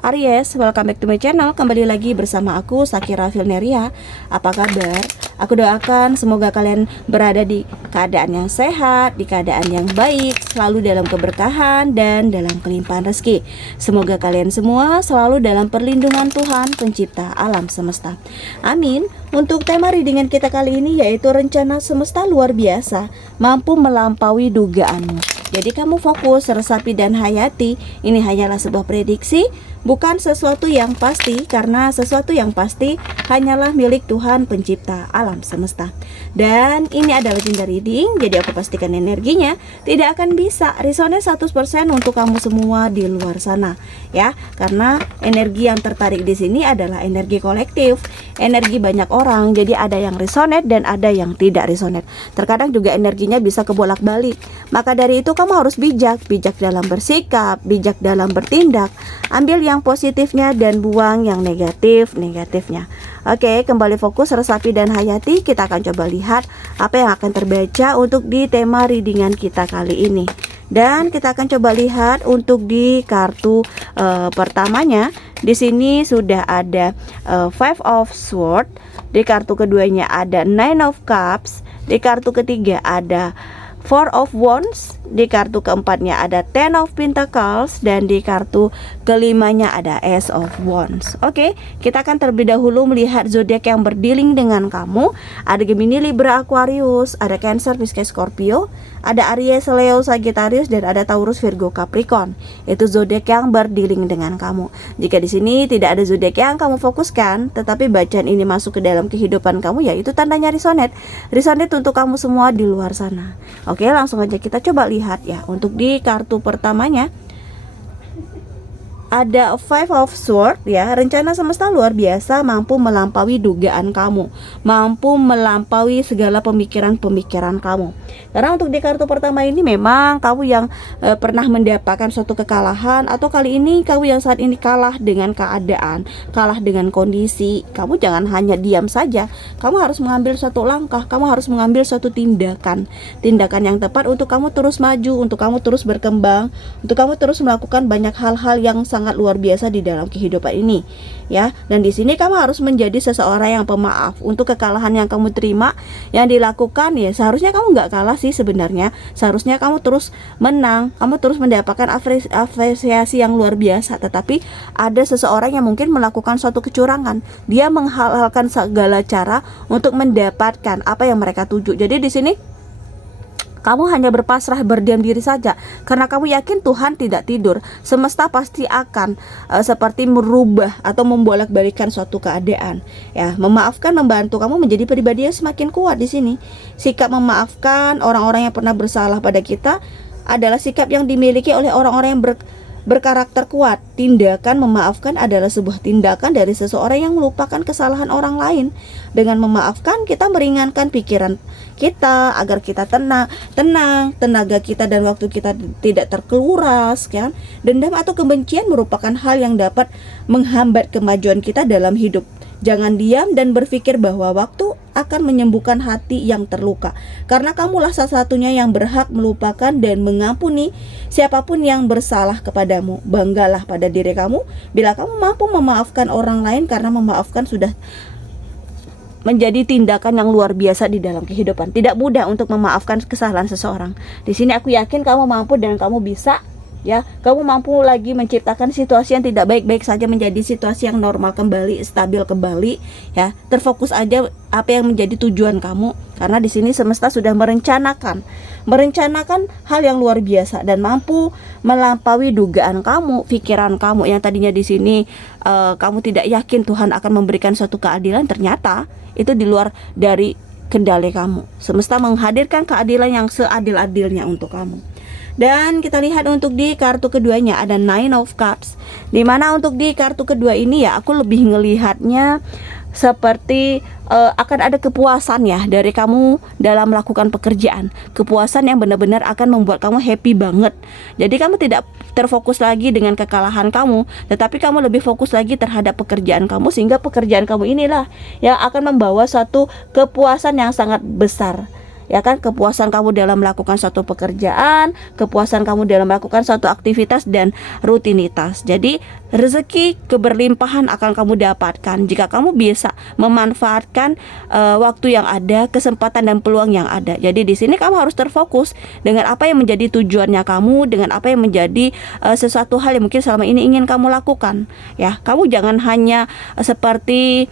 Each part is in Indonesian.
Aries, welcome back to my channel. Kembali lagi bersama aku, Sakira Vilneria. Apa kabar? Aku doakan semoga kalian berada di keadaan yang sehat, di keadaan yang baik, selalu dalam keberkahan dan dalam kelimpahan rezeki. Semoga kalian semua selalu dalam perlindungan Tuhan pencipta alam semesta. Amin. Untuk tema readingan kita kali ini yaitu rencana semesta luar biasa, mampu melampaui dugaanmu. Jadi kamu fokus, resapi dan hayati. Ini hanyalah sebuah prediksi, bukan sesuatu yang pasti, karena sesuatu yang pasti hanyalah milik Tuhan pencipta alam semesta. Dan ini adalah legendary reading, jadi aku pastikan energinya tidak akan bisa resonate 100% untuk kamu semua di luar sana, ya. Karena energi yang tertarik di sini adalah energi kolektif, energi banyak orang. Jadi ada yang resonate dan ada yang tidak resonate. Terkadang juga energinya bisa kebolak-balik. Maka dari itu kamu harus bijak dalam bersikap, bijak dalam bertindak. Ambil yang positifnya dan buang yang negatifnya. Oke, kembali fokus, resapi dan hayati. Kita akan coba lihat apa yang akan terbaca untuk di tema readingan kita kali ini. Dan kita akan coba lihat untuk di kartu pertamanya. Di sini sudah ada Five of Swords. Di kartu keduanya ada Nine of Cups. Di kartu ketiga ada Four of Wands. Di kartu keempatnya ada Ten of Pentacles. Dan di kartu kelimanya ada Ace of Wands. Oke, kita akan terlebih dahulu melihat zodiak yang berdealing dengan kamu. Ada Gemini, Libra, Aquarius, ada Cancer, Pisces, Scorpio, ada Aries, Leo, Sagittarius, dan ada Taurus, Virgo, Capricorn. Itu zodiak yang berdealing dengan kamu. Jika di sini tidak ada zodiak yang kamu fokuskan, tetapi bacaan ini masuk ke dalam kehidupan kamu, yaitu tandanya resonate. Resonate untuk kamu semua di luar sana. Oke, langsung aja kita coba lihat ya. Untuk di kartu pertamanya ada Five of Swords ya. Rencana semesta luar biasa, mampu melampaui dugaan kamu, mampu melampaui segala pemikiran-pemikiran kamu. Karena untuk di kartu pertama ini memang kamu yang pernah mendapatkan suatu kekalahan, atau kali ini kamu yang saat ini kalah dengan keadaan, kalah dengan kondisi. Kamu jangan hanya diam saja. Kamu harus mengambil suatu langkah, kamu harus mengambil suatu tindakan yang tepat untuk kamu terus maju, untuk kamu terus berkembang, untuk kamu terus melakukan banyak hal-hal yang sangat luar biasa di dalam kehidupan ini, ya. Dan di sini kamu harus menjadi seseorang yang pemaaf untuk kekalahan yang kamu terima, yang dilakukan. Ya seharusnya kamu nggak kalah sih sebenarnya. Seharusnya kamu terus menang, kamu terus mendapatkan apresiasi yang luar biasa. Tetapi ada seseorang yang mungkin melakukan suatu kecurangan. Dia menghalalkan segala cara untuk mendapatkan apa yang mereka tuju. Jadi di sini kamu hanya berpasrah, berdiam diri saja, karena kamu yakin Tuhan tidak tidur. Semesta pasti akan seperti merubah atau membolak-balikan suatu keadaan. Ya, memaafkan membantu kamu menjadi pribadi yang semakin kuat di sini. Sikap memaafkan orang-orang yang pernah bersalah pada kita adalah sikap yang dimiliki oleh orang-orang yang berkarakter kuat. Tindakan memaafkan adalah sebuah tindakan dari seseorang yang melupakan kesalahan orang lain. Dengan memaafkan, kita meringankan pikiran kita agar kita tenang, tenaga kita dan waktu kita tidak terkuras, kan? Dendam atau kebencian merupakan hal yang dapat menghambat kemajuan kita dalam hidup. Jangan diam dan berpikir bahwa waktu akan menyembuhkan hati yang terluka, karena kamulah satu-satunya yang berhak melupakan dan mengampuni siapapun yang bersalah kepadamu. Banggalah pada diri kamu bila kamu mampu memaafkan orang lain, karena memaafkan sudah menjadi tindakan yang luar biasa di dalam kehidupan. Tidak mudah untuk memaafkan kesalahan seseorang. Di sini aku yakin kamu mampu dan kamu bisa. Ya, kamu mampu lagi menciptakan situasi yang tidak baik-baik saja menjadi situasi yang normal kembali, stabil kembali, ya. Terfokus aja apa yang menjadi tujuan kamu, karena di sini semesta sudah merencanakan hal yang luar biasa dan mampu melampaui dugaan kamu, pikiran kamu yang tadinya di sini kamu tidak yakin Tuhan akan memberikan suatu keadilan, ternyata itu di luar dari kendali kamu. Semesta menghadirkan keadilan yang seadil-adilnya untuk kamu. Dan kita lihat untuk di kartu keduanya ada Nine of Cups. Dimana untuk di kartu kedua ini ya aku lebih ngelihatnya seperti akan ada kepuasan ya dari kamu dalam melakukan pekerjaan. Kepuasan yang benar-benar akan membuat kamu happy banget. Jadi kamu tidak terfokus lagi dengan kekalahan kamu, tetapi kamu lebih fokus lagi terhadap pekerjaan kamu, sehingga pekerjaan kamu inilah yang akan membawa suatu kepuasan yang sangat besar. ya kan, kepuasan kamu dalam melakukan suatu pekerjaan, kepuasan kamu dalam melakukan suatu aktivitas dan rutinitas. Jadi rezeki keberlimpahan akan kamu dapatkan jika kamu bisa memanfaatkan waktu yang ada, kesempatan dan peluang yang ada. Jadi di sini kamu harus terfokus dengan apa yang menjadi tujuannya kamu, dengan apa yang menjadi sesuatu hal yang mungkin selama ini ingin kamu lakukan. Ya, kamu jangan hanya seperti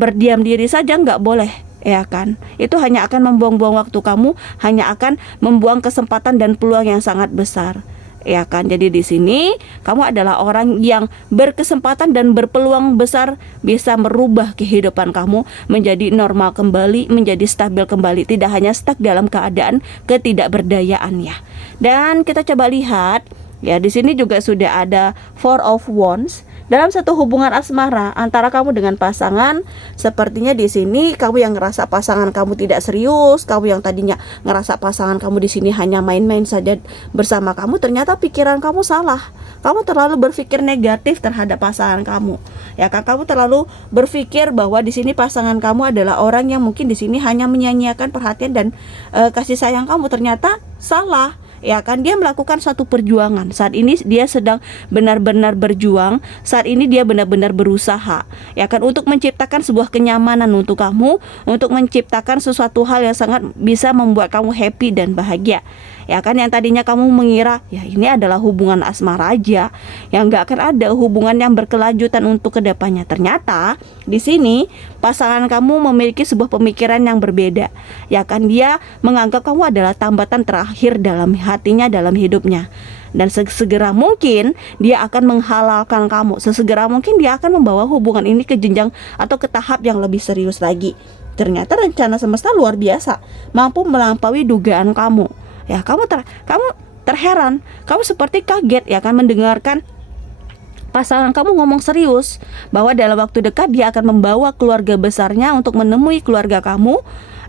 berdiam diri saja, nggak boleh, ya kan. Itu hanya akan membuang-buang waktu kamu, hanya akan membuang kesempatan dan peluang yang sangat besar, ya kan. Jadi di sini kamu adalah orang yang berkesempatan dan berpeluang besar bisa merubah kehidupan kamu menjadi normal kembali, menjadi stabil kembali, tidak hanya stuck dalam keadaan ketidakberdayaan ya. Dan kita coba lihat ya, di sini juga sudah ada Four of Wands. Dalam satu hubungan asmara antara kamu dengan pasangan, sepertinya di sini kamu yang ngerasa pasangan kamu tidak serius, kamu yang tadinya ngerasa pasangan kamu di sini hanya main-main saja bersama kamu, ternyata pikiran kamu salah. Kamu terlalu berpikir negatif terhadap pasangan kamu. Ya kan, kamu terlalu berpikir bahwa di sini pasangan kamu adalah orang yang mungkin di sini hanya menyia-nyiakan perhatian dan kasih sayang kamu, ternyata salah. Ya kan, dia melakukan suatu perjuangan. Saat ini dia sedang benar-benar berjuang. Saat ini dia benar-benar berusaha, ya kan, untuk menciptakan sebuah kenyamanan untuk kamu, untuk menciptakan sesuatu hal yang sangat bisa membuat kamu happy dan bahagia. Ya kan, yang tadinya kamu mengira ya ini adalah hubungan asmara aja, yang nggak akan ada hubungan yang berkelanjutan untuk kedepannya. Ternyata di sini pasangan kamu memiliki sebuah pemikiran yang berbeda. Ya kan, dia menganggap kamu adalah tambatan terakhir dalam hatinya, dalam hidupnya. Dan sesegera mungkin dia akan menghalalkan kamu. Sesegera mungkin dia akan membawa hubungan ini ke jenjang atau ke tahap yang lebih serius lagi. Ternyata rencana semesta luar biasa, mampu melampaui dugaan kamu. Ya, kamu terheran, kamu seperti kaget ya kan mendengarkan pasangan kamu ngomong serius bahwa dalam waktu dekat dia akan membawa keluarga besarnya untuk menemui keluarga kamu,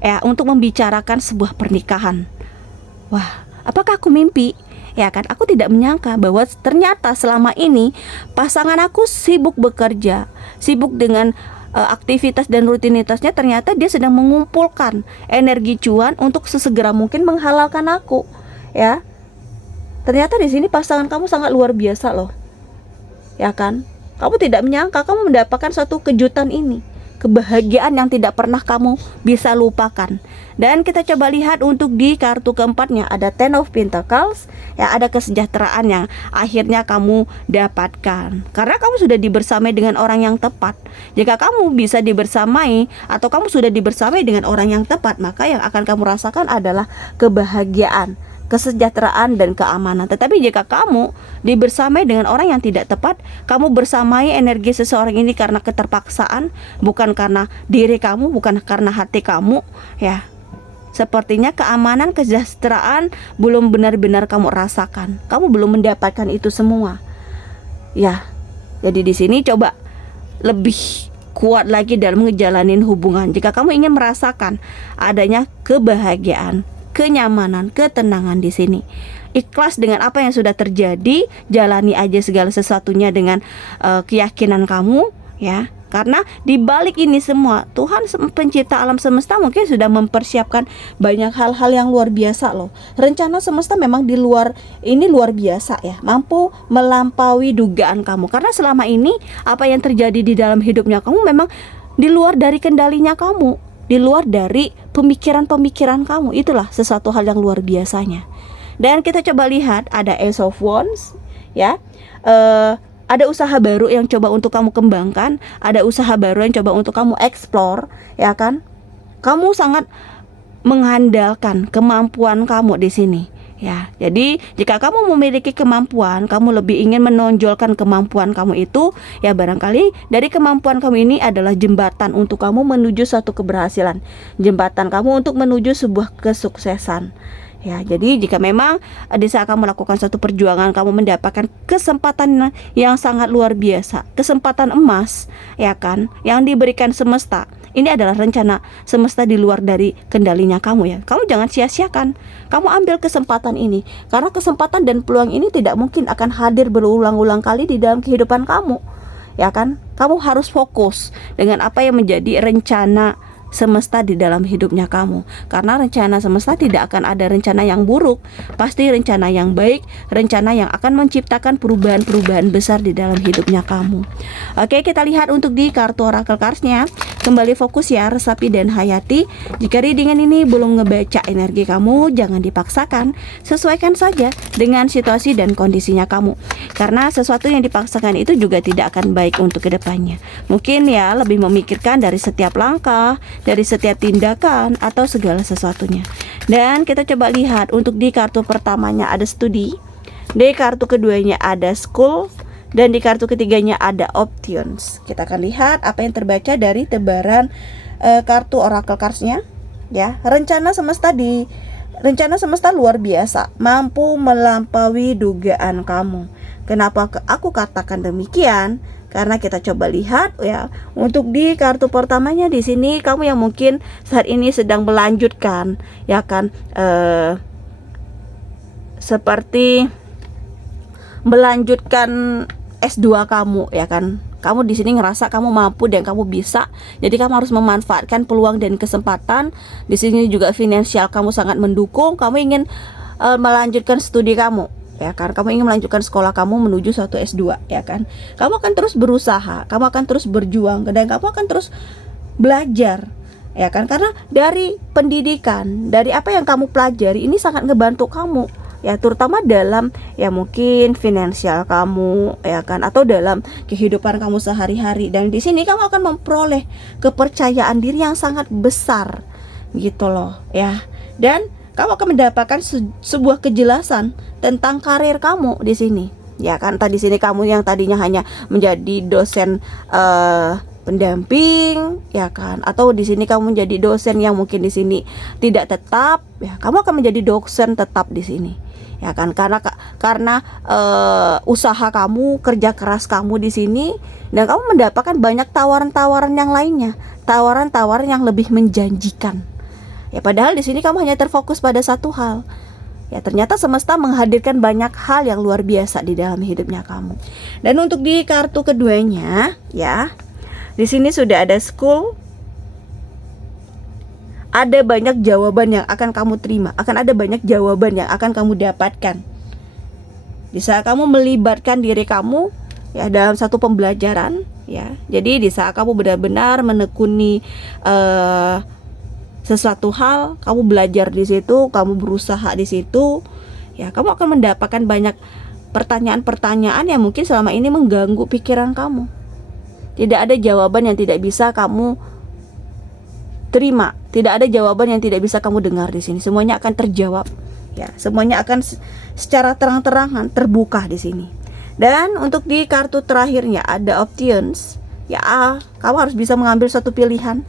ya, untuk membicarakan sebuah pernikahan. Wah, apakah aku mimpi? Ya kan, aku tidak menyangka bahwa ternyata selama ini pasangan aku sibuk bekerja, sibuk dengan aktivitas dan rutinitasnya. Ternyata dia sedang mengumpulkan energi cuan untuk sesegera mungkin menghalalkan aku. Ya, ternyata di sini pasangan kamu sangat luar biasa loh. Ya kan, kamu tidak menyangka kamu mendapatkan suatu kejutan ini, kebahagiaan yang tidak pernah kamu bisa lupakan. Dan kita coba lihat untuk di kartu keempatnya, ada Ten of Pentacles. Ya, ada kesejahteraan yang akhirnya kamu dapatkan karena kamu sudah dibersamai dengan orang yang tepat. Jika kamu bisa dibersamai atau kamu sudah dibersamai dengan orang yang tepat, maka yang akan kamu rasakan adalah kebahagiaan, kesejahteraan dan keamanan. Tetapi jika kamu dibersamai dengan orang yang tidak tepat, kamu bersamai energi seseorang ini karena keterpaksaan, bukan karena diri kamu, bukan karena hati kamu, ya. Sepertinya keamanan, kesejahteraan belum benar-benar kamu rasakan. Kamu belum mendapatkan itu semua. Ya. Jadi di sini coba lebih kuat lagi dalam ngejalanin hubungan. Jika kamu ingin merasakan adanya kebahagiaan, kenyamanan, ketenangan di sini, ikhlas dengan apa yang sudah terjadi, jalani aja segala sesuatunya dengan keyakinan kamu, ya. Karena di balik ini semua, Tuhan pencipta alam semesta mungkin sudah mempersiapkan banyak hal-hal yang luar biasa loh. Rencana semesta memang di luar ini luar biasa ya, mampu melampaui dugaan kamu. Karena selama ini apa yang terjadi di dalam hidupnya kamu memang di luar dari kendalinya kamu, di luar dari pemikiran-pemikiran kamu. Itulah sesuatu hal yang luar biasanya. Dan kita coba lihat ada Ace of Wands, ya. Ada usaha baru yang coba untuk kamu kembangkan, ada usaha baru yang coba untuk kamu explore, ya kan? Kamu sangat mengandalkan kemampuan kamu di sini, ya. Jadi jika kamu memiliki kemampuan, kamu lebih ingin menonjolkan kemampuan kamu itu, ya barangkali dari kemampuan kamu ini adalah jembatan untuk kamu menuju suatu keberhasilan, jembatan kamu untuk menuju sebuah kesuksesan. Ya, jadi jika memang di saat kamu melakukan suatu perjuangan, kamu mendapatkan kesempatan yang sangat luar biasa, kesempatan emas, ya kan, yang diberikan semesta. Ini adalah rencana semesta di luar dari kendalinya kamu, ya. Kamu jangan sia-siakan. Kamu ambil kesempatan ini, karena kesempatan dan peluang ini tidak mungkin akan hadir berulang-ulang kali di dalam kehidupan kamu, ya kan. Kamu harus fokus dengan apa yang menjadi rencana semesta di dalam hidupnya kamu. Karena rencana semesta tidak akan ada rencana yang buruk, pasti rencana yang baik, rencana yang akan menciptakan perubahan-perubahan besar di dalam hidupnya kamu. Oke, kita lihat untuk di kartu oracle cards-nya. Kembali fokus ya Resapi dan Hayati. Jika readingan ini belum ngebaca energi kamu, jangan dipaksakan, sesuaikan saja dengan situasi dan kondisinya kamu. Karena sesuatu yang dipaksakan itu juga tidak akan baik untuk kedepannya. Mungkin ya lebih memikirkan dari setiap langkah, dari setiap tindakan, atau segala sesuatunya. Dan kita coba lihat untuk di kartu pertamanya ada studi, di kartu keduanya ada school, dan di kartu ketiganya ada options. Kita akan lihat apa yang terbaca dari tebaran kartu oracle cards-nya ya. Rencana semesta luar biasa, mampu melampaui dugaan kamu. Kenapa aku katakan demikian? Karena kita coba lihat ya, untuk di kartu pertamanya di sini kamu yang mungkin saat ini sedang melanjutkan ya kan, seperti melanjutkan S2 kamu ya kan. Kamu di sini ngerasa kamu mampu dan kamu bisa. Jadi kamu harus memanfaatkan peluang dan kesempatan. Di sini juga finansial kamu sangat mendukung. Kamu ingin melanjutkan studi kamu ya kan. Kamu ingin melanjutkan sekolah kamu menuju suatu S2 ya kan. Kamu akan terus berusaha, kamu akan terus berjuang, dan kamu akan terus belajar ya kan. Karena dari pendidikan, dari apa yang kamu pelajari ini sangat ngebantu kamu ya, terutama dalam ya mungkin finansial kamu ya kan, atau dalam kehidupan kamu sehari-hari. Dan di sini kamu akan memperoleh kepercayaan diri yang sangat besar gitu loh ya. Dan kamu akan mendapatkan sebuah kejelasan tentang karir kamu di sini ya kan. Tadi sini kamu yang tadinya hanya menjadi dosen pendamping ya kan, atau di sini kamu menjadi dosen yang mungkin di sini tidak tetap ya, kamu akan menjadi dosen tetap di sini ya kan. Karena usaha kamu, kerja keras kamu di sini, dan kamu mendapatkan banyak tawaran-tawaran yang lainnya, tawaran-tawaran yang lebih menjanjikan ya. Padahal di sini kamu hanya terfokus pada satu hal ya, ternyata semesta menghadirkan banyak hal yang luar biasa di dalam hidupnya kamu. Dan untuk di kartu keduanya ya, di sini sudah ada school. Ada banyak jawaban yang akan kamu terima, akan ada banyak jawaban yang akan kamu dapatkan. Di saat kamu melibatkan diri kamu ya dalam satu pembelajaran ya. Jadi di saat kamu benar-benar menekuni sesuatu hal, kamu belajar di situ, kamu berusaha di situ ya, kamu akan mendapatkan banyak pertanyaan-pertanyaan yang mungkin selama ini mengganggu pikiran kamu. Tidak ada jawaban yang tidak bisa kamu terima, tidak ada jawaban yang tidak bisa kamu dengar di sini. Semuanya akan terjawab ya, semuanya akan secara terang-terangan terbuka di sini. Dan untuk di kartu terakhirnya ada options ya. Kamu harus bisa mengambil satu pilihan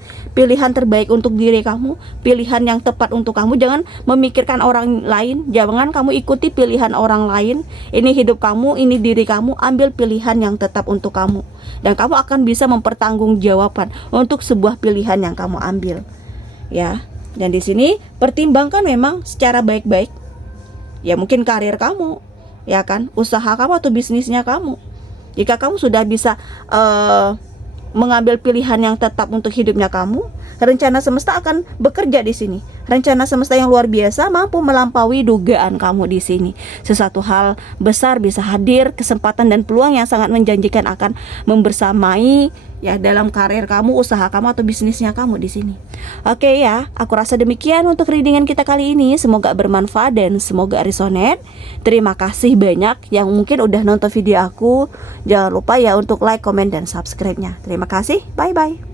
terbaik untuk diri kamu, pilihan yang tepat untuk kamu. Jangan memikirkan orang lain, jangan kamu ikuti pilihan orang lain. Ini hidup kamu, ini diri kamu. Ambil pilihan yang tetap untuk kamu, dan kamu akan bisa mempertanggungjawabkan untuk sebuah pilihan yang kamu ambil ya. Dan di sini pertimbangkan memang secara baik-baik ya, mungkin karir kamu ya kan, usaha kamu atau bisnisnya kamu. Jika kamu sudah bisa mengambil pilihan yang tetap untuk hidupnya kamu, rencana semesta akan bekerja di sini. Rencana semesta yang luar biasa mampu melampaui dugaan kamu di sini. Sesuatu hal besar bisa hadir, kesempatan dan peluang yang sangat menjanjikan akan membersamai ya dalam karir kamu, usaha kamu atau bisnisnya kamu di sini. Oke ya, aku rasa demikian untuk readingan kita kali ini. Semoga bermanfaat dan semoga resonate. Terima kasih banyak yang mungkin udah nonton video aku. Jangan lupa ya untuk like, komen, dan subscribe-nya. Terima kasih, bye-bye.